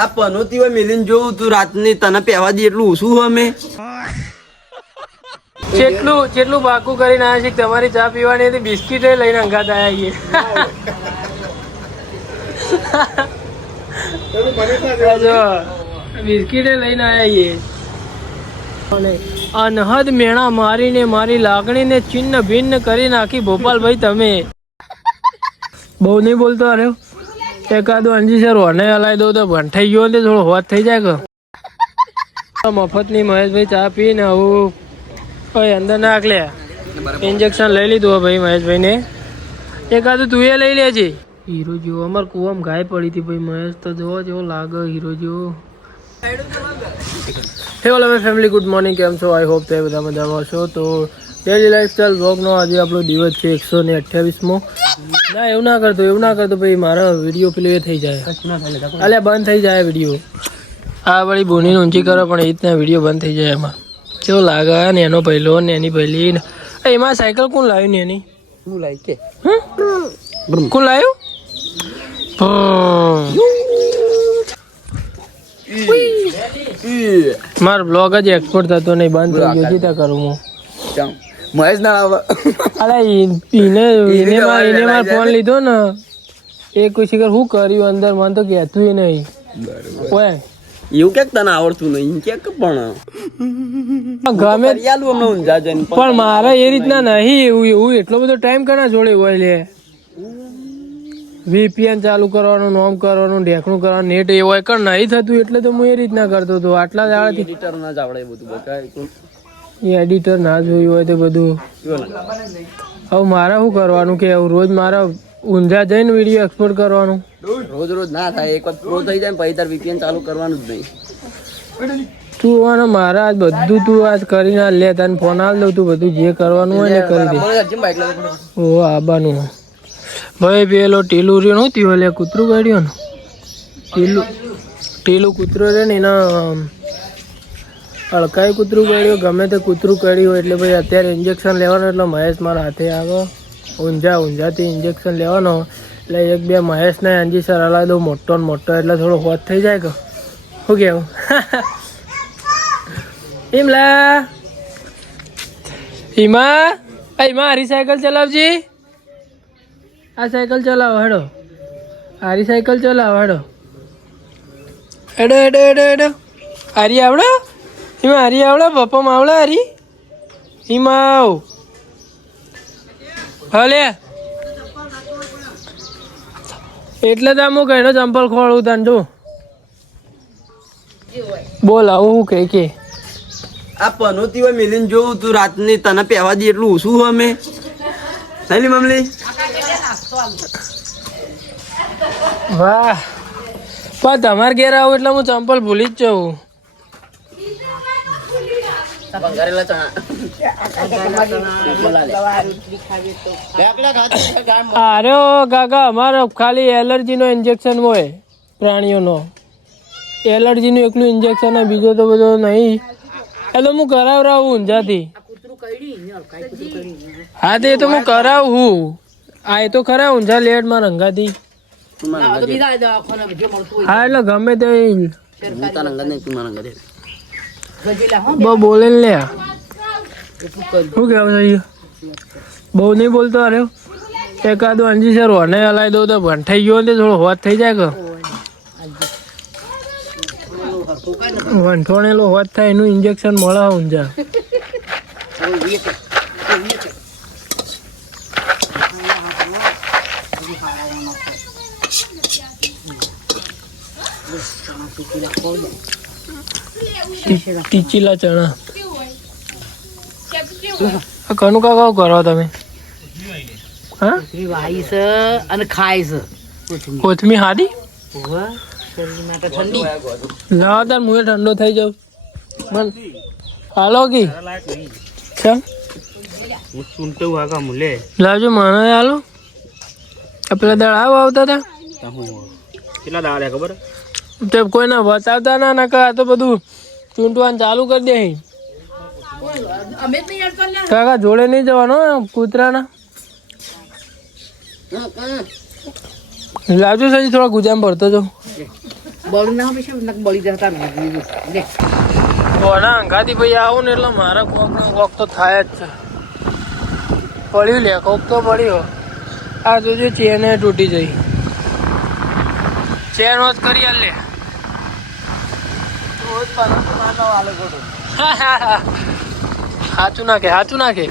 આ પનોતી હોય મેલીને જોઉં તું રાતની તને પહેવા દે એટલું ઓછું અમે જેટલું બાકું કરીને આવ્યા છે તમારી ચા પીવાની હતી બિસ્કીટ લઈને અંગાત આવ્યા બિસ્કીટ લઈને આવ્યા અનહદ મેણા મારીને મારી લાગણીને છિન્ન ભિન્ન કરી નાખી ભોપાલભાઈ તમે બહુ નહીં બોલતો અરે એકાદો અંજી સર વને હલાવી દઉં તો ભંઠાઈ ગયો ને થોડો હોત થઈ જાય કે મફતની મહેશભાઈ ચા પીને આવું ભાઈ અંદર નાખ લે ઇન્જેક્શન લઈ લીધું ભાઈ મહેશભાઈને એકાદું તું એ લઈ લેજે હીરો જેવો અમારે કુવામાં ગાય પડી હતી ભાઈ મહેશ તો જોવો જેવો લાગે હીરો જેવો હે ઓલ અમે ફેમિલી ગુડ મોર્નિંગ કેમ છો આઈ હોપ તમે બધા મજામાં છો તો ડેલી લાઈફસ્ટાઈલ બ્લોગનો આજે આપણો દિવસ છે 128મો ના એવું ના કરતો ભાઈ મારો વિડીયો પેલો એ થઈ જાય અલ્યા બંધ થઈ જાય વિડીયો આ વળી બોનીને ઊંચી કરો પણ એ રીતના વિડીયો બંધ થઈ જાય એમાં કેવો લાગે ને એનો પહેલો ને એની પહેલી એમાં સાયકલ કોણ લાવ્યું ને એની હું લાવી કે કોણ લાવ્યું મારો બ્લોગ જ એક્સપોર્ટ થતો નહીં બંધ થઈ ગયો જીતા કરું હું મહેશ ના આવે અરે એને મારો ફોન લીધો ને એ કોઈ શિખર શું કર્યું અંદર મને તો કહેતું નહીં ઓય એવું ક્યાંક તને આવડતું નહીં ક્યાંક પણ ગમે ઊંઝા જઈને પણ મારે એ રીતના નહીં એવું એટલો બધો ટાઈમ કના જોડે હોય લે VPN ચાલુ કરવાનું નોમ કરવાનું ઢેકણું કરવાનું નેટ એ હોય કણ નહીં થતું એટલે તો હું એ રીતના કરતો હતો આટલા જ આવડે એડિટર ના જ આવડે બધું બકાય એડિટર ના જોયું હોય તો બધું હવે મારે શું કરવાનું કે રોજ મારા ઊંઝા જઈને વિડીયો એક્સપોર્ટ કરવાનું રોજ ના થાય એક વખત પ્રો થઈ જાય પછી તાર VPN ચાલુ કરવાનું જ નહીં તું અને મારા આજ બધું તું આજ કરીને લે તને ફોન આલ દઉં તું બધું જે કરવાનું હોય ને કરી દે ઓ આબાનું ભાઈ પેલો ટીલું રહ્યો નહોતી એટલે કૂતરું કાઢ્યો ને ટીલું કૂતરો રહે ને એના અળકાઈ કૂતરું કાઢ્યું ગમે તે કૂતરું કાઢ્યું એટલે ભાઈ અત્યારે ઇન્જેક્શન લેવાનું એટલે મહેશ મારા હાથે આવ્યો ઊંઝાથી ઇન્જેક્શન લેવાનો એટલે એક બે મહેશને અંજી સર હલાવી દઉં મોટો ને મોટો એટલે થોડો હોત થઈ જાય કે શું કેવું એમ લા હિમા હારી સાયકલ ચલાવજી આ સાયકલ ચલાવો હેડો હારી સાયકલ ચલાવો હેડો હારી આવડે હિમા હારી આવડે પપ્પામાં આવડે હારી હિમા આવ હલે એટલે તો હું કહીને ચંપલ ખોળું તને જો બોલ આવું કે આ પનોતી હોય મેલીને જોઉં તું રાતની તને પહેવા દે એટલું ઓછું અમે નહીં મમલી વાહ પણ તમારે ઘેર આવું એટલે હું ચંપલ ભૂલી જ જાઉં અરે કાકા અમારે ખાલી એલર્જીનો ઇન્જેક્શન હોય પ્રાણીઓનો એલર્જીનું એકલું ઇન્જેક્શન હોય બીજો તો બધો નહીં એટલે હું કરાવરાવું ઊંઝાથી હા તે તો હું કરાવું આ એ તો ખરા ઊંઝા લેટમાં રંગાથી હા એટલે ગમે તે બહુ બોલે ને લે શું કેવું છે બહુ નહીં બોલતો અરે એકાદું અંજી સર વને હલાવી દઉં તો ભંઠાઈ ગયો ને થોડો હોત થઈ જાય કે વંઠોણેલો હોત થાય એનું ઇન્જેક્શન મળે ઊંઝા ટીચીલા ચણા કનું કાકા કરો તમે હા અને ખાય છે કોથમી હાડી લાવો તાર મુએ ઠંડો થઈ જાવ હાલો કી લાવજો મને હાલો પેલા દાળ આવતા હતા કેટલા દાડા ખબર તો કોઈને બતાવતા ના નકા આ તો બધું ચૂંટવાનું ચાલુ કરી દે કાકા જોડે નહીં જવાનું કૂતરાના લાવજો સજી થોડા ગુજામ ભરતો જાઉં બળી ના પછી બળી જતા નહીં લે કોના અંગાથી ભાઈ આવું ને એટલે મારા કોક તો થાય જ છે. પડ્યું લે કોક તો પડ્યો. આ જોજો ચેન તૂટી જઈ. ચેન જ કરી આલ લે. સાચું નાખે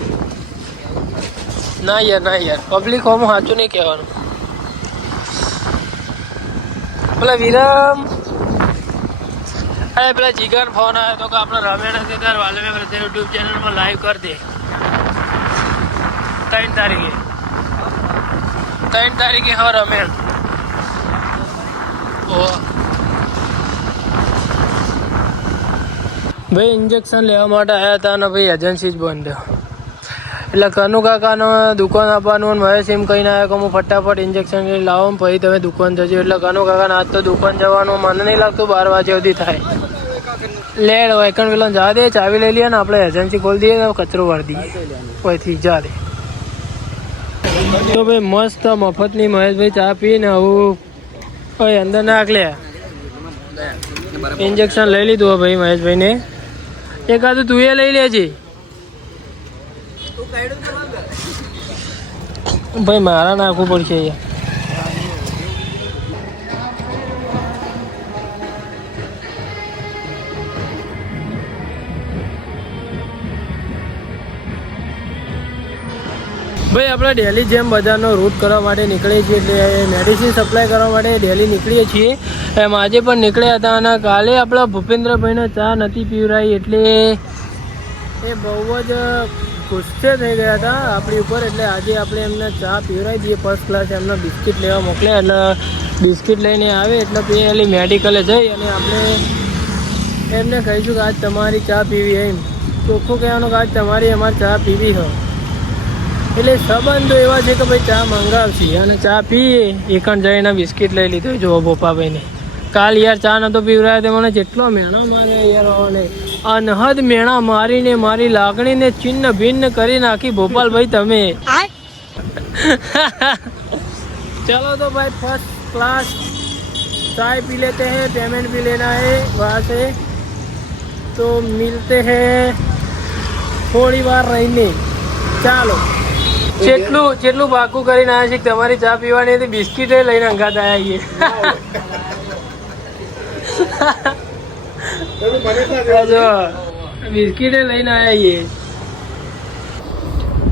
ના યાર પબ્લિક હોમ સાચું નહીં કહેવાનું. પેલા વિરમ અરે પેલા જીગર ફોન આવ્યો તો કે આપણે રમેણ કેદાર વાલે મેં યુટ્યુબ ચેનલમાં લાઈવ કરી દે 3 તારીખે હા રમેણ. ભાઈ ઇન્જેક્શન લેવા માટે આવ્યા હતા ને ભાઈ એજન્સી જ બંધ. એટલે કનુ કાકાનો દુકાન આપવાનું મહેશ એમ કહીને આવ્યો કે હું ફટાફટ ઇન્જેક્શન લઈ લાવો પછી તમે દુકાન જજો. એટલે કનુ કાકાને આજ તો દુકાન જવાનું મને નહીં લાગતું 12 વાગે સુધી થાય. લેડ વાયકણ પેલા જવા દે, ચાવી લઈ લઈએ ને આપણે એજન્સી ખોલી દઈએ ને કચરો વાળી દઈએ પછી જા દે. તો ભાઈ મસ્ત મફતની મહેશભાઈ ચા પીને આવું અંદર નાખ લે. ઇન્જેક્શન લઈ લીધું ભાઈ મહેશભાઈને. એકાદું તું એ લઈ લેજે ભાઈ, મારા નાખવું પડશે અહીંયા. ભાઈ આપણે ડેલી જેમ બજારનો રૂટ કરવા માટે નીકળીએ છીએ, એટલે મેડિસિન સપ્લાય કરવા માટે ડેલી નીકળીએ છીએ. એમ આજે પણ નીકળ્યા હતા અને કાલે આપણા ભૂપેન્દ્રભાઈને ચા નથી પીવરાઈ એટલે એ બહુ જ ગુસ્સે થઈ ગયા હતા આપણી ઉપર. એટલે આજે આપણે એમને ચા પીવરાઈ દઈએ ફર્સ્ટ ક્લાસ. એમને બિસ્કિટ લેવા મોકલ્યા એટલે બિસ્કિટ લઈને આવે એટલે પેલી મેડિકલે જઈ અને આપણે એમને કહીશું કે આજ તમારી ચા પીવી. એમ ચોખ્ખું કહેવાનું કે આજ તમારી અમારી ચા પીવી હોય. એટલે સંબંધો એવા છે કે ભાઈ ચા મંગાવશે અને ચા પીએ એકણ જઈને બિસ્કિટ લઈ લીધું. જો ભોપાભાઈને કાલ યાર ચા નતો પીવરાયો તે મને જેટલો મેણા માર્યા યાર. અને અનહદ મેણા મારીને મારી લાગણીને છિન્ન ભિન્ન કરી નાખી ભોપાલભાઈ તમે. चलो तो भाई फर्स्ट क्लास चाय पी लेते हैं, पेमेंट भी लेना है वहाँ से, तो मिलते हैं થોડી વાર રહીને. ચાલો જેટલું બાકું કરીને આવ્યા છે તમારી ચા પીવાની હતી, બિસ્કિટ લઈને અંગાત આવ્યા બિસ્કિટ લઈને આવ્યા.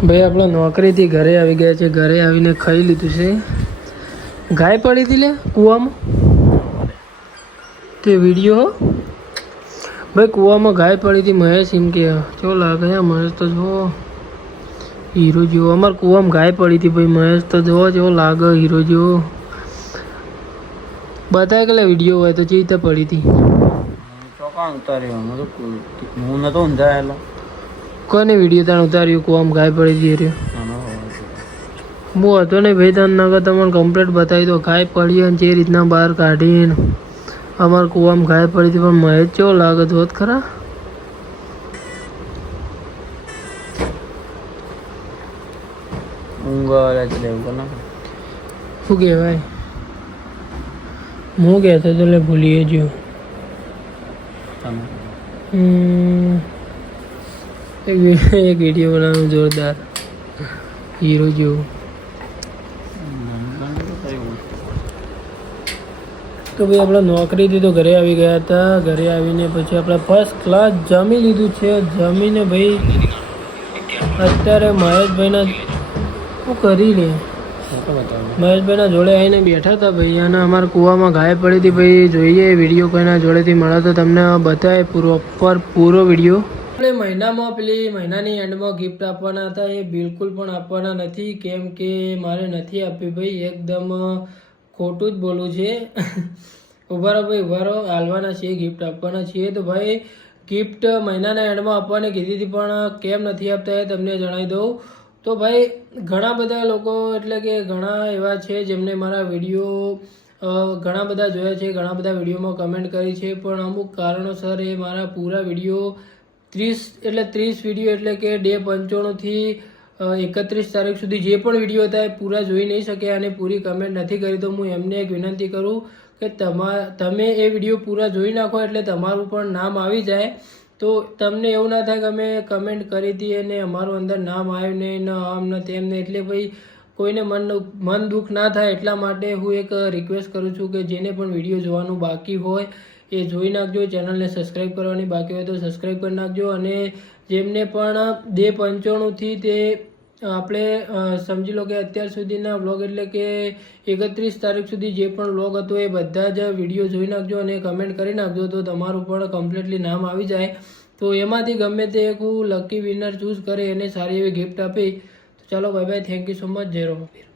ભાઈ આપણે નોકરીથી ઘરે આવી ગયા છે. ઘરે આવીને ખાઈ લીધું છે. ગાય પડી હતી લે કૂવામાં તે વિડીયો. ભાઈ કૂવામાં ગાય પડી હતી. મહેશ એમ કે ચો લાગે મહેશ તો જો હીરો જેવો. અમારે કૂવામાં ગાય પડી હતી ભાઈ. મહેશ તો જો જેવો લાગે હીરો જેવો. બતાય કે વિડીયો હોય તો ચી રીતે પડી હતી. હું નતો ઊંધાયેલો. કોને વિડીયો તને ઉતાર્યું કૂવામાં ગાય પડી હતી રહ્યો? હું હતો ને ભાઈ. તને નગર તમને કમ્પ્લેટ બતાવી દો. ગાય પડી અને જે રીતના બહાર કાઢીને અમારે કૂવામાં ગાય પડી હતી. પણ મહેશ કેવો લાગે જોત ખરા. શું કહેવાય હું કહેતો તો લે ભૂલીએ જો. એક વિડીયો બનાવવાનું જોરદાર હીરો જેવું. તો ભાઈ આપણે નોકરીથી તો ઘરે આવી ગયા હતા. ઘરે આવીને પછી આપણે ફર્સ્ટ ક્લાસ જમી લીધું છે. જમીને ભાઈ અત્યારે મહેશભાઈના શું કરી લે મહેશભાઈના જોડે આવીને બેઠા હતા ભાઈ. અને અમારા કૂવામાં ગાય પડી હતી ભાઈ. જોઈએ વિડીયો કોઈના જોડેથી મળે તો તમને બતાવે પૂરો વિડીયો. આપણે મહિનામાં પેલી મહિનાની એન્ડમાં ગિફ્ટ આપવાના હતા, એ બિલકુલ પણ આપવાના નથી. કેમ કે મારે નથી આપી ભાઈ. એકદમ ખોટું જ બોલું છે. ઉભારો ભાઈ ઉભારો. હાલવાના છીએ, ગિફ્ટ આપવાના છીએ. તો ભાઈ ગિફ્ટ મહિનાના એન્ડમાં આપવાની કીધી હતી પણ કેમ નથી આપતા એ તમને જણાવી દઉં. તો ભાઈ ઘણા બધા લોકો એટલે કે ઘણા એવા છે જેમને મારા વિડીયો ઘણા બધા જોયા છે, ઘણા બધા વિડીયોમાં કમેન્ટ કરી છે. પણ અમુક કારણોસર એ મારા પૂરા વિડીયો 30 વિડીયો એટલે કે ડે 95 થી 31 તારીખ સુધી જે પણ વિડીયો હતા એ પૂરા જોઈ નહીં શક્યા અને પૂરી કમેન્ટ નથી કરી. તો હું એમને એક વિનંતી કરું કે તમે એ વિડીયો પૂરા જોઈ નાખો એટલે તમારું પણ નામ આવી જાય. તો તમને એવું ના થાય કે અમે કમેન્ટ કરી હતી અને અમારું અંદર નામ આવ્યું ને આમ ને તેમ ને, એટલે ભાઈ કોઈને મન દુઃખ ના થાય એટલા માટે હું એક રિક્વેસ્ટ કરું છું કે જેને પણ વિડીયો જોવાનું બાકી હોય એ જોઈ નાખજો. ચેનલને સબસ્ક્રાઈબ કરવાની બાકી હોય તો સબસ્ક્રાઈબ કરી નાખજો. અને જેમને પણ 2:95 તે આપણે સમજી લો કે અત્યાર સુધીના વ્લોગ એટલે કે 31 તારીખ સુધી જે પણ વ્લોગ હતો એ બધા જ વિડીયો જોઈ નાખજો અને કમેન્ટ કરી નાખજો. તો તમારું પણ કમ્પ્લીટલી નામ આવી જાય. તો એમાંથી ગમે તે એક હું લકી વિનર ચૂઝ કરે એને સારી એવી ગિફ્ટ આપી. તો ચાલો bye bye, thank you so much. જય રોમપીર.